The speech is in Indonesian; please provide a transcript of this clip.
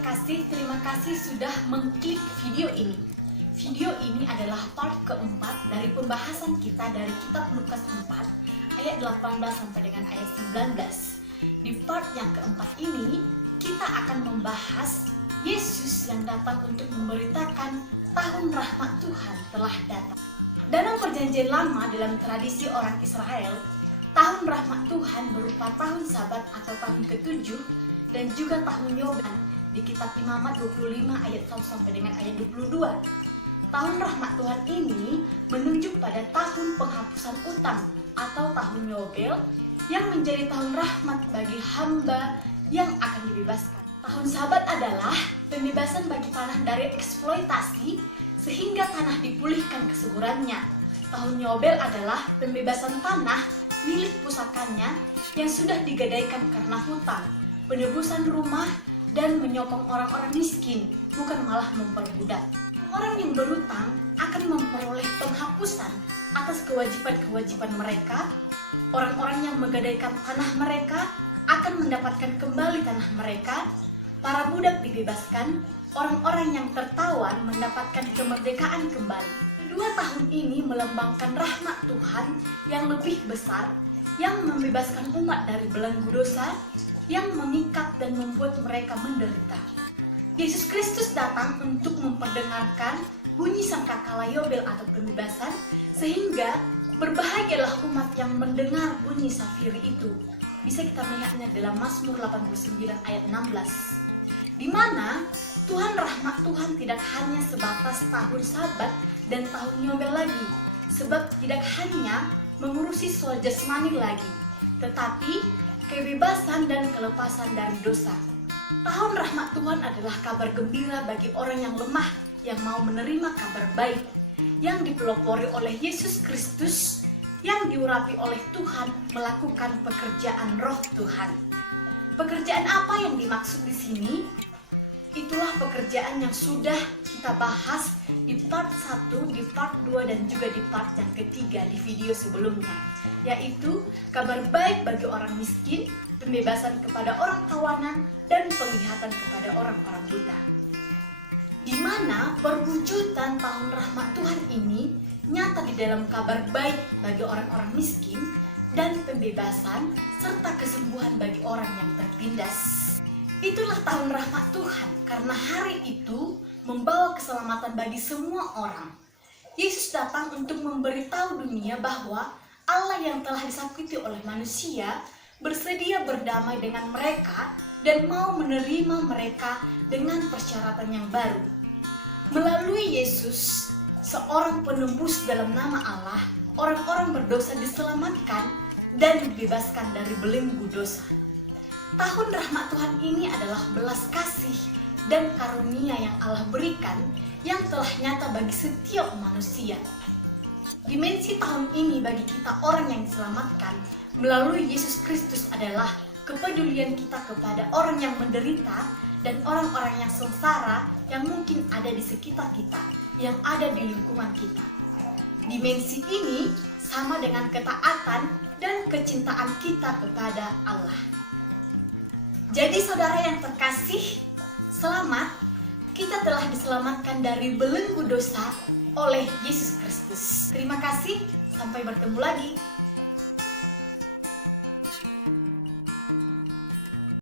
terkasih, terima kasih sudah mengklik video ini. Video ini adalah part keempat dari pembahasan kita dari kitab Lukas 4 ayat 18 sampai dengan ayat 19. Di part yang keempat ini, kita akan membahas Yesus yang datang untuk memberitakan tahun rahmat Tuhan telah datang. Dalam perjanjian lama, dalam tradisi orang Israel, tahun rahmat Tuhan berupa tahun Sabat atau tahun ke-7 dan juga tahun Yobel di kitab Imamat 25 ayat 1 sampai dengan ayat 22. Tahun rahmat Tuhan ini menunjuk pada tahun penghapusan utang atau tahun Yobel yang menjadi tahun rahmat bagi hamba yang akan dibebaskan. Tahun Sabat adalah pembebasan bagi tanah dari eksploitasi sehingga tanah dipulihkan kesuburannya. Tahun Yobel adalah pembebasan tanah milik pusakanya yang sudah digadaikan karena hutang, penebusan rumah, dan menyokong orang-orang miskin, bukan malah memperbudak. Orang yang berhutang akan memperoleh penghapusan atas kewajiban-kewajiban mereka. Orang-orang yang menggadaikan tanah mereka akan mendapatkan kembali tanah mereka. Para budak dibebaskan, orang-orang yang tertawan mendapatkan kemerdekaan kembali. Kedua tahun ini melambangkan rahmat Tuhan yang lebih besar, yang membebaskan umat dari belenggu dosa, yang mengikat dan membuat mereka menderita. Yesus Kristus datang untuk memperdengarkan bunyi sangkakala Yobel atau pembebasan, sehingga berbahagialah umat yang mendengar bunyi safiri itu. Bisa kita melihatnya dalam Mazmur 89 ayat 16, di mana Tuhan rahmat Tuhan tidak hanya sebatas tahun Sabat dan tahun Yobel lagi, sebab tidak hanya mengurusi soal jasmani lagi, tetapi kebebasan dan kelepasan dari dosa. Tahun rahmat Tuhan adalah kabar gembira bagi orang yang lemah, yang mau menerima kabar baik, yang dipelopori oleh Yesus Kristus, yang diurapi oleh Tuhan melakukan pekerjaan roh Tuhan. Pekerjaan apa yang dimaksud di sini? Itulah pekerjaan yang sudah kita bahas di part 1, di part 2, dan juga di part yang ketiga di video sebelumnya, yaitu kabar baik bagi orang miskin, pembebasan kepada orang tawanan, dan penglihatan kepada orang-orang buta. Di mana perwujudan tahun rahmat Tuhan ini nyata di dalam kabar baik bagi orang-orang miskin dan pembebasan serta kesembuhan bagi orang yang tertindas. Itulah tahun rahmat Tuhan, karena hari itu membawa keselamatan bagi semua orang. Yesus datang untuk memberitahu dunia bahwa Allah yang telah disakiti oleh manusia bersedia berdamai dengan mereka dan mau menerima mereka dengan persyaratan yang baru. Melalui Yesus, seorang penembus dalam nama Allah, orang-orang berdosa diselamatkan dan dibebaskan dari belenggu dosa. Tahun rahmat Tuhan ini adalah belas kasih dan karunia yang Allah berikan yang telah nyata bagi setiap manusia. Dimensi tahun ini bagi kita orang yang diselamatkan melalui Yesus Kristus adalah kepedulian kita kepada orang yang menderita dan orang-orang yang sengsara yang mungkin ada di sekitar kita, yang ada di lingkungan kita. Dimensi ini sama dengan ketaatan dan kecintaan kita kepada Allah. Jadi saudara yang terkasih, selamat, kita telah diselamatkan dari belenggu dosa oleh Yesus Kristus. Terima kasih, sampai bertemu lagi.